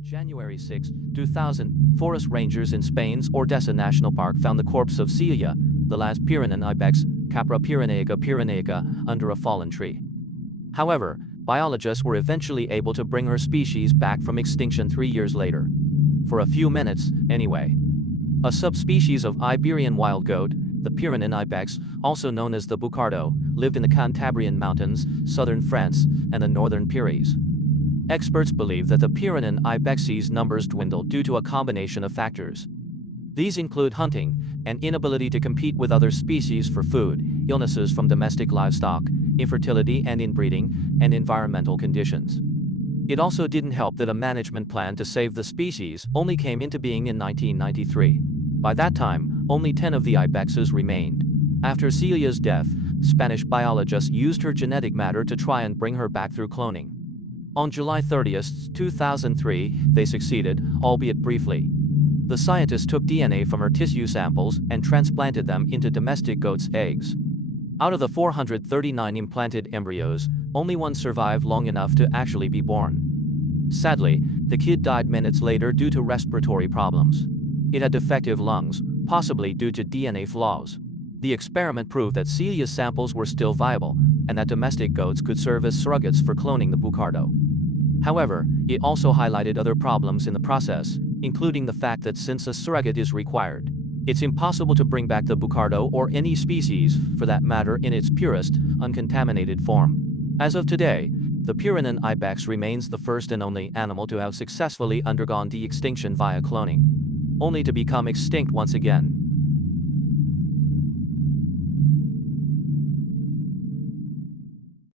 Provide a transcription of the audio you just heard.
On January 6, 2000, forest rangers in Spain's Ordesa National Park found the corpse of Celia, the last Pyrenean ibex, Capra pyrenaica, under a fallen tree. However, biologists were eventually able to bring her species back from extinction 3 years later. For a few minutes, anyway. A subspecies of Iberian wild goat, the Pyrenean ibex, also known as the bucardo, lived in the Cantabrian Mountains, southern France, and the northern Pyrenees. Experts believe that the Pyrenean ibex's numbers dwindled due to a combination of factors. These include hunting, an inability to compete with other species for food, illnesses from domestic livestock, infertility and inbreeding, and environmental conditions. It also didn't help that a management plan to save the species only came into being in 1993. By that time, only 10 of the ibexes remained. After Celia's death, Spanish biologists used her genetic matter to try and bring her back through cloning. On July 30, 2003, they succeeded, albeit briefly. The scientists took DNA from her tissue samples and transplanted them into domestic goats' eggs. Out of the 439 implanted embryos, only one survived long enough to actually be born. Sadly, the kid died minutes later due to respiratory problems. It had defective lungs, possibly due to DNA flaws. The experiment proved that Celia's samples were still viable, and that domestic goats could serve as surrogates for cloning the bucardo. However, it also highlighted other problems in the process, including the fact that since a surrogate is required, it's impossible to bring back the bucardo or any species, for that matter, in its purest, uncontaminated form. As of today, the Pyrenean ibex remains the first and only animal to have successfully undergone de-extinction via cloning, only to become extinct once again.